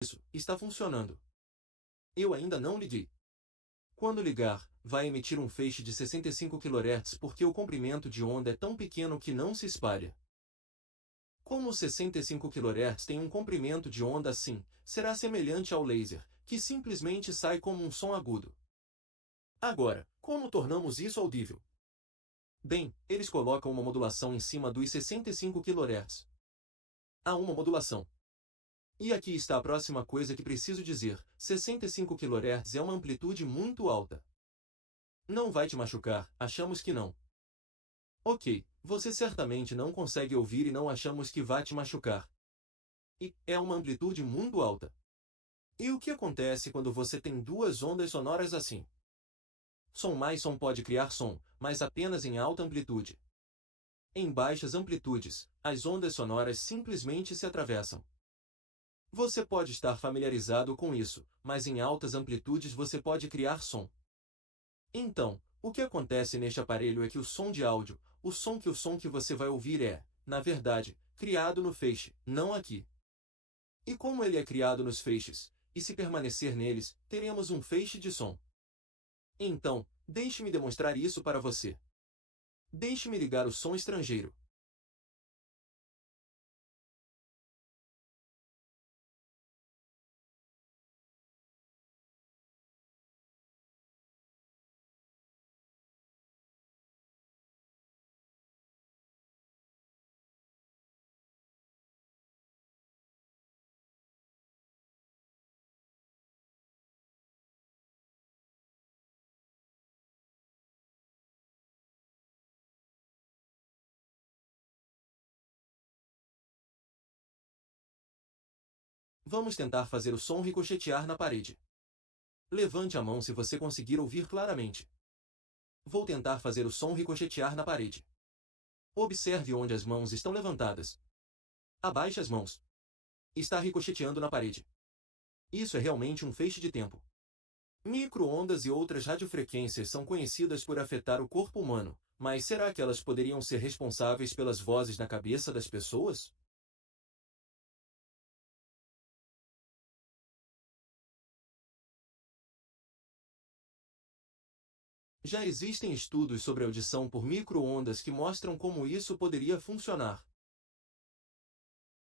Isso, está funcionando. Eu ainda não liguei. Quando ligar, vai emitir um feixe de 65 kHz porque o comprimento de onda é tão pequeno que não se espalha. Como 65 kHz tem um comprimento de onda assim, será semelhante ao laser, que simplesmente sai como um som agudo. Agora, como tornamos isso audível? Bem, eles colocam uma modulação em cima dos 65 kHz. Há uma modulação. E aqui está a próxima coisa que preciso dizer: 65 kHz é uma amplitude muito alta. Não vai te machucar, achamos que não. Ok, você certamente não consegue ouvir e não achamos que vai te machucar. E é uma amplitude muito alta. E o que acontece quando você tem duas ondas sonoras assim? Som mais som pode criar som, mas apenas em alta amplitude. Em baixas amplitudes, as ondas sonoras simplesmente se atravessam. Você pode estar familiarizado com isso, mas em altas amplitudes você pode criar som. Então, o que acontece neste aparelho é que o som de áudio, o som que você vai ouvir é, na verdade, criado no feixe, não aqui. E como ele é criado nos feixes, e se permanecer neles, teremos um feixe de som. Então, deixe-me demonstrar isso para você. Deixe-me ligar o som estrangeiro. Vamos tentar fazer o som ricochetear na parede. Levante a mão se você conseguir ouvir claramente. Vou tentar fazer o som ricochetear na parede. Observe onde as mãos estão levantadas. Abaixe as mãos. Está ricocheteando na parede. Isso é realmente um feixe de tempo. Micro-ondas e outras radiofrequências são conhecidas por afetar o corpo humano, mas será que elas poderiam ser responsáveis pelas vozes na cabeça das pessoas? Já existem estudos sobre audição por micro-ondas que mostram como isso poderia funcionar.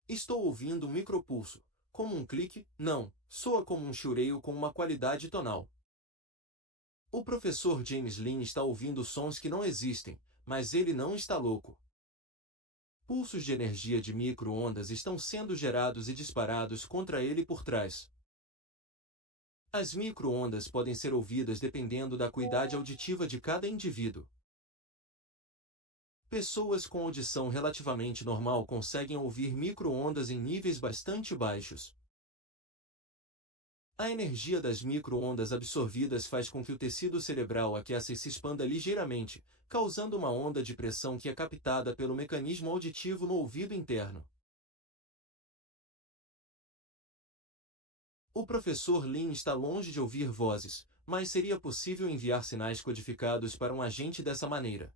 Estou ouvindo um micropulso. Como um clique? Não, soa como um chiureio com uma qualidade tonal. O professor James Lin está ouvindo sons que não existem, mas ele não está louco. Pulsos de energia de micro-ondas estão sendo gerados e disparados contra ele por trás. As micro-ondas podem ser ouvidas dependendo da acuidade auditiva de cada indivíduo. Pessoas com audição relativamente normal conseguem ouvir micro-ondas em níveis bastante baixos. A energia das micro-ondas absorvidas faz com que o tecido cerebral aqueça e se expanda ligeiramente, causando uma onda de pressão que é captada pelo mecanismo auditivo no ouvido interno. O professor Lin está longe de ouvir vozes, mas seria possível enviar sinais codificados para um agente dessa maneira.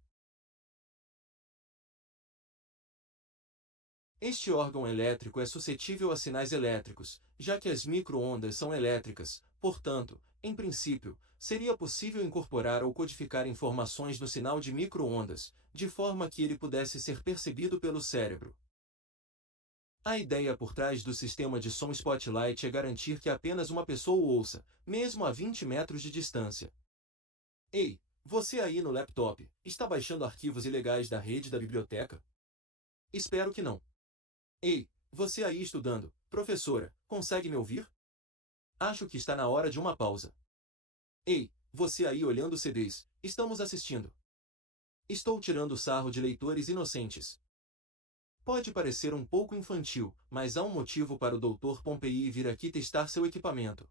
Este órgão elétrico é suscetível a sinais elétricos, já que as micro-ondas são elétricas, portanto, em princípio, seria possível incorporar ou codificar informações no sinal de micro-ondas, de forma que ele pudesse ser percebido pelo cérebro. A ideia por trás do sistema de som Spotlight é garantir que apenas uma pessoa o ouça, mesmo a 20 metros de distância. Ei, você aí no laptop, está baixando arquivos ilegais da rede da biblioteca? Espero que não. Ei, você aí estudando, professora, consegue me ouvir? Acho que está na hora de uma pausa. Ei, você aí olhando CDs, estamos assistindo. Estou tirando sarro de leitores inocentes. Pode parecer um pouco infantil, mas há um motivo para o Dr. Pompei vir aqui testar seu equipamento.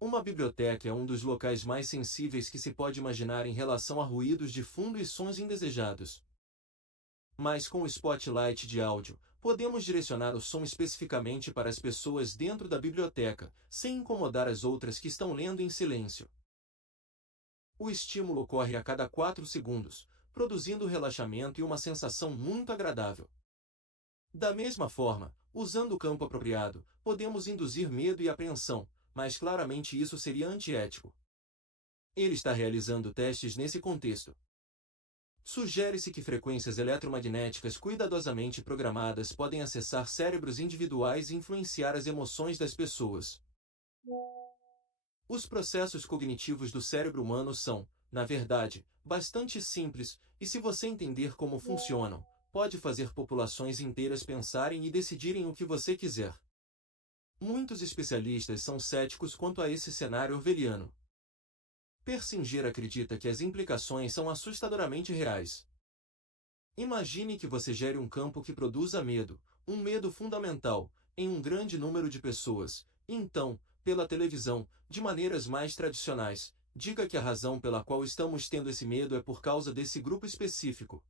Uma biblioteca é um dos locais mais sensíveis que se pode imaginar em relação a ruídos de fundo e sons indesejados. Mas com o Spotlight de áudio, podemos direcionar o som especificamente para as pessoas dentro da biblioteca, sem incomodar as outras que estão lendo em silêncio. O estímulo ocorre a cada 4 segundos, produzindo relaxamento e uma sensação muito agradável. Da mesma forma, usando o campo apropriado, podemos induzir medo e apreensão, mas claramente isso seria antiético. Ele está realizando testes nesse contexto. Sugere-se que frequências eletromagnéticas cuidadosamente programadas podem acessar cérebros individuais e influenciar as emoções das pessoas. Os processos cognitivos do cérebro humano são, na verdade, bastante simples, e se você entender como funcionam, pode fazer populações inteiras pensarem e decidirem o que você quiser. Muitos especialistas são céticos quanto a esse cenário orwelliano. Persinger acredita que as implicações são assustadoramente reais. Imagine que você gere um campo que produza medo, um medo fundamental, em um grande número de pessoas, e então, pela televisão, de maneiras mais tradicionais, diga que a razão pela qual estamos tendo esse medo é por causa desse grupo específico.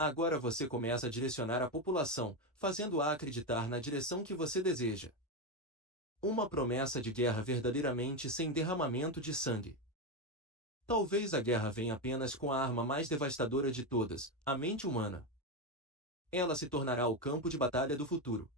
Agora você começa a direcionar a população, fazendo-a acreditar na direção que você deseja. Uma promessa de guerra verdadeiramente sem derramamento de sangue. Talvez a guerra venha apenas com a arma mais devastadora de todas, a mente humana. Ela se tornará o campo de batalha do futuro.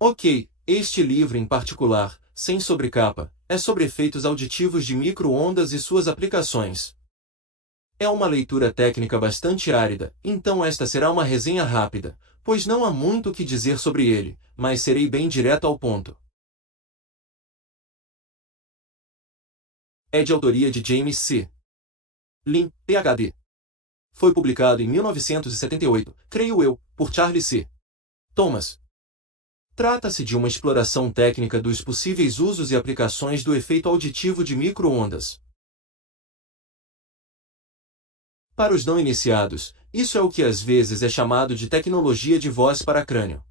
Ok, este livro em particular, sem sobrecapa, é sobre efeitos auditivos de micro-ondas e suas aplicações. É uma leitura técnica bastante árida, então esta será uma resenha rápida, pois não há muito o que dizer sobre ele, mas serei bem direto ao ponto. É de autoria de James C. Lin, Ph.D. Foi publicado em 1978, creio eu, por Charles C. Thomas. Trata-se de uma exploração técnica dos possíveis usos e aplicações do efeito auditivo de micro-ondas. Para os não iniciados, isso é o que às vezes é chamado de tecnologia de voz para crânio.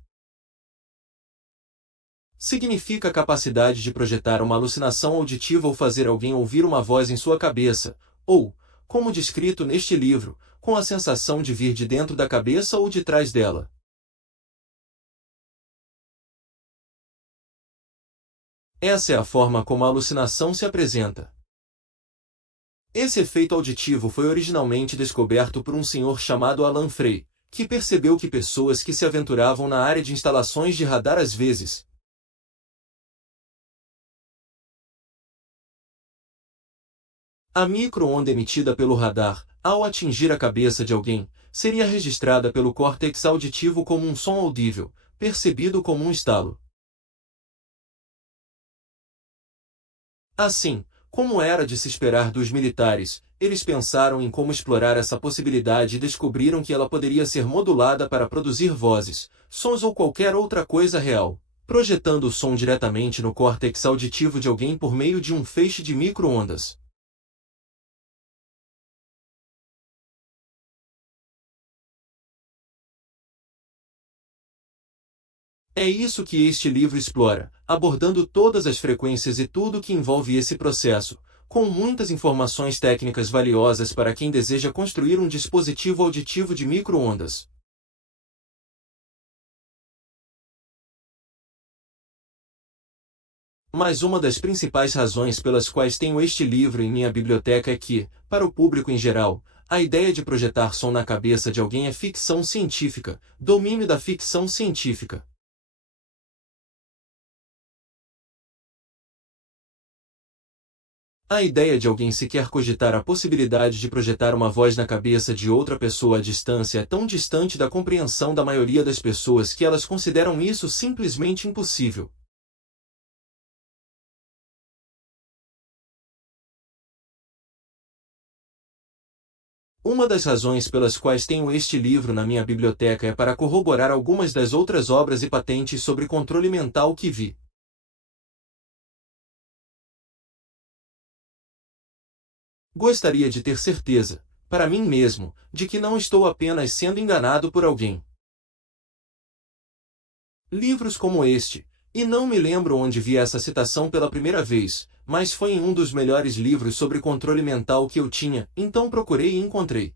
Significa a capacidade de projetar uma alucinação auditiva ou fazer alguém ouvir uma voz em sua cabeça, ou, como descrito neste livro, com a sensação de vir de dentro da cabeça ou de trás dela. Essa é a forma como a alucinação se apresenta. Esse efeito auditivo foi originalmente descoberto por um senhor chamado Alan Frey, que percebeu que pessoas que se aventuravam na área de instalações de radar às vezes a micro-onda emitida pelo radar, ao atingir a cabeça de alguém, seria registrada pelo córtex auditivo como um som audível, percebido como um estalo. Assim, como era de se esperar dos militares, eles pensaram em como explorar essa possibilidade e descobriram que ela poderia ser modulada para produzir vozes, sons ou qualquer outra coisa real, projetando o som diretamente no córtex auditivo de alguém por meio de um feixe de micro-ondas. É isso que este livro explora, abordando todas as frequências e tudo o que envolve esse processo, com muitas informações técnicas valiosas para quem deseja construir um dispositivo auditivo de micro-ondas. Mas uma das principais razões pelas quais tenho este livro em minha biblioteca é que, para o público em geral, a ideia de projetar som na cabeça de alguém é ficção científica, domínio da ficção científica. A ideia de alguém sequer cogitar a possibilidade de projetar uma voz na cabeça de outra pessoa à distância é tão distante da compreensão da maioria das pessoas que elas consideram isso simplesmente impossível. Uma das razões pelas quais tenho este livro na minha biblioteca é para corroborar algumas das outras obras e patentes sobre controle mental que vi. Gostaria de ter certeza, para mim mesmo, de que não estou apenas sendo enganado por alguém. Livros como este, e não me lembro onde vi essa citação pela primeira vez, mas foi em um dos melhores livros sobre controle mental que eu tinha, então procurei e encontrei.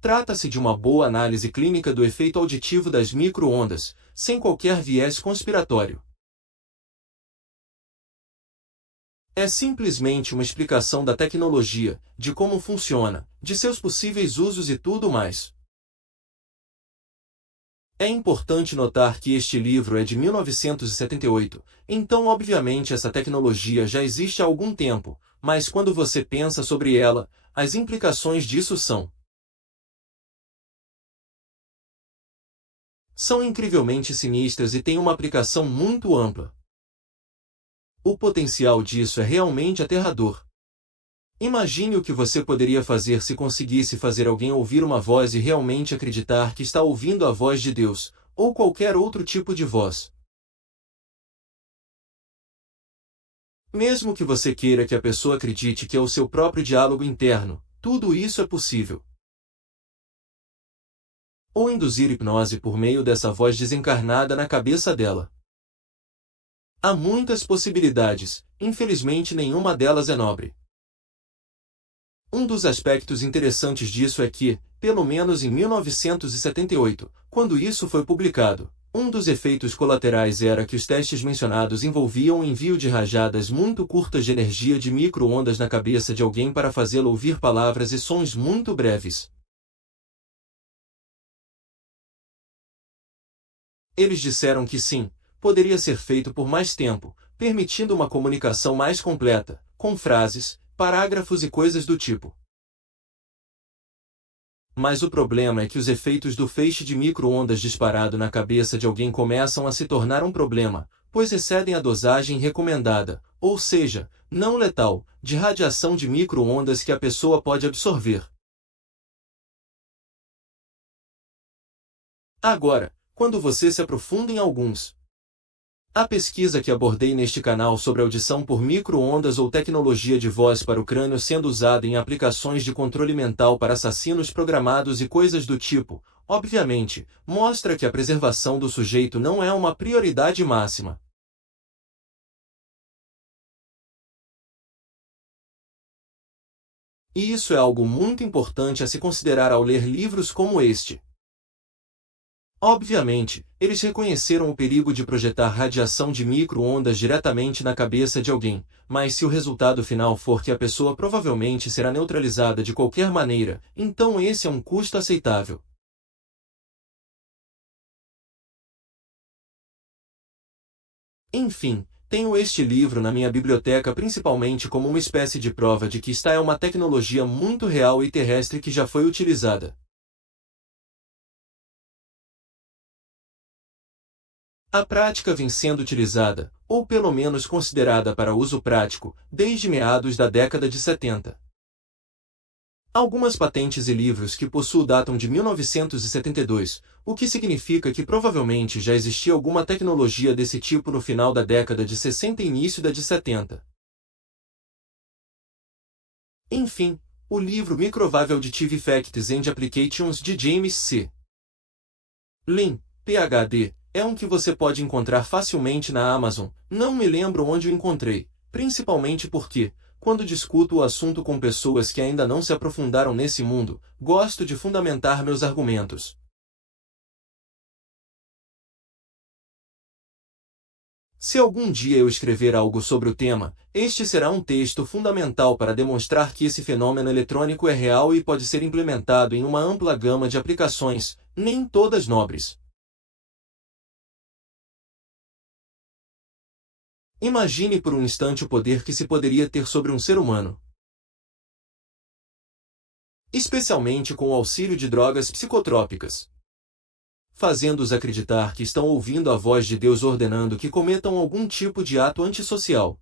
Trata-se de uma boa análise clínica do efeito auditivo das micro-ondas, sem qualquer viés conspiratório. É simplesmente uma explicação da tecnologia, de como funciona, de seus possíveis usos e tudo mais. É importante notar que este livro é de 1978, então obviamente essa tecnologia já existe há algum tempo, mas quando você pensa sobre ela, as implicações disso são incrivelmente sinistras e têm uma aplicação muito ampla. O potencial disso é realmente aterrador. Imagine o que você poderia fazer se conseguisse fazer alguém ouvir uma voz e realmente acreditar que está ouvindo a voz de Deus, ou qualquer outro tipo de voz. Mesmo que você queira que a pessoa acredite que é o seu próprio diálogo interno, tudo isso é possível. Ou induzir hipnose por meio dessa voz desencarnada na cabeça dela. Há muitas possibilidades, infelizmente nenhuma delas é nobre. Um dos aspectos interessantes disso é que, pelo menos em 1978, quando isso foi publicado, um dos efeitos colaterais era que os testes mencionados envolviam o envio de rajadas muito curtas de energia de micro-ondas na cabeça de alguém para fazê-lo ouvir palavras e sons muito breves. Eles disseram que sim, poderia ser feito por mais tempo, permitindo uma comunicação mais completa, com frases, parágrafos e coisas do tipo. Mas o problema é que os efeitos do feixe de micro-ondas disparado na cabeça de alguém começam a se tornar um problema, pois excedem a dosagem recomendada, ou seja, não letal, de radiação de micro-ondas que a pessoa pode absorver. Agora, quando você se aprofunda em a pesquisa que abordei neste canal sobre audição por micro-ondas ou tecnologia de voz para o crânio sendo usada em aplicações de controle mental para assassinos programados e coisas do tipo, obviamente, mostra que a preservação do sujeito não é uma prioridade máxima. E isso é algo muito importante a se considerar ao ler livros como este. Obviamente, eles reconheceram o perigo de projetar radiação de micro-ondas diretamente na cabeça de alguém, mas se o resultado final for que a pessoa provavelmente será neutralizada de qualquer maneira, então esse é um custo aceitável. Enfim, tenho este livro na minha biblioteca principalmente como uma espécie de prova de que esta é uma tecnologia muito real e terrestre que já foi utilizada. A prática vem sendo utilizada, ou pelo menos considerada para uso prático, desde meados da década de 70. Algumas patentes e livros que possuo datam de 1972, o que significa que provavelmente já existia alguma tecnologia desse tipo no final da década de 60 e início da de 70. Enfim, o livro Microwave Auditive Effects and Applications de James C. Lin, Ph.D., é um que você pode encontrar facilmente na Amazon. Não me lembro onde o encontrei, principalmente porque, quando discuto o assunto com pessoas que ainda não se aprofundaram nesse mundo, gosto de fundamentar meus argumentos. Se algum dia eu escrever algo sobre o tema, este será um texto fundamental para demonstrar que esse fenômeno eletrônico é real e pode ser implementado em uma ampla gama de aplicações, nem todas nobres. Imagine por um instante o poder que se poderia ter sobre um ser humano. Especialmente com o auxílio de drogas psicotrópicas. Fazendo-os acreditar que estão ouvindo a voz de Deus ordenando que cometam algum tipo de ato antissocial.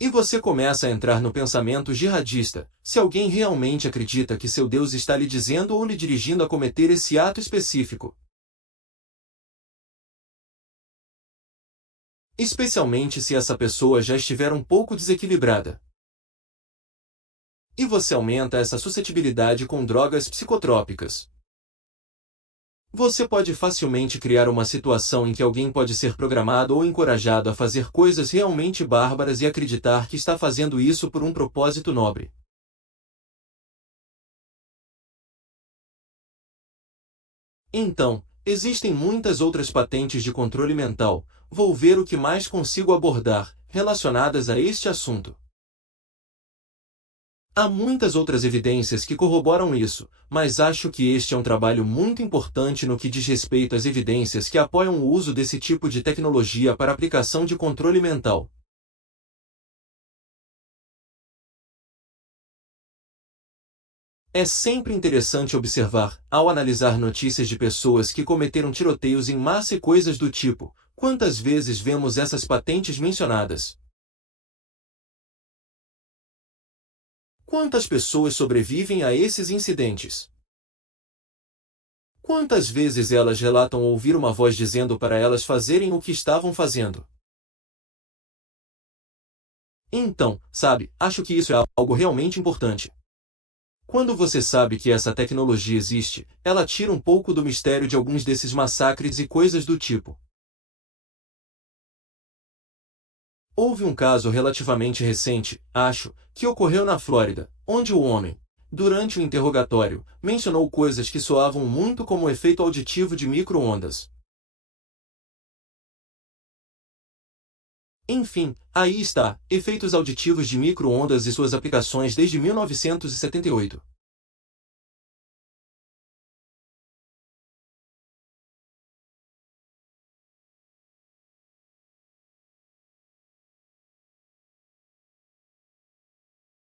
E você começa a entrar no pensamento jihadista, se alguém realmente acredita que seu Deus está lhe dizendo ou lhe dirigindo a cometer esse ato específico. Especialmente se essa pessoa já estiver um pouco desequilibrada. E você aumenta essa suscetibilidade com drogas psicotrópicas. Você pode facilmente criar uma situação em que alguém pode ser programado ou encorajado a fazer coisas realmente bárbaras e acreditar que está fazendo isso por um propósito nobre. Então, Existem muitas outras patentes de controle mental, vou ver o que mais consigo abordar, relacionadas a este assunto. Há muitas outras evidências que corroboram isso, mas acho que este é um trabalho muito importante no que diz respeito às evidências que apoiam o uso desse tipo de tecnologia para aplicação de controle mental. É sempre interessante observar, ao analisar notícias de pessoas que cometeram tiroteios em massa e coisas do tipo, quantas vezes vemos essas patentes mencionadas. Quantas pessoas sobrevivem a esses incidentes? Quantas vezes elas relatam ouvir uma voz dizendo para elas fazerem o que estavam fazendo? Então, sabe, acho que isso é algo realmente importante. Quando você sabe que essa tecnologia existe, ela tira um pouco do mistério de alguns desses massacres e coisas do tipo. Houve um caso relativamente recente, acho, que ocorreu na Flórida, onde o homem, durante o interrogatório, mencionou coisas que soavam muito como o efeito auditivo de micro-ondas. Enfim, aí está, efeitos auditivos de micro-ondas e suas aplicações desde 1978.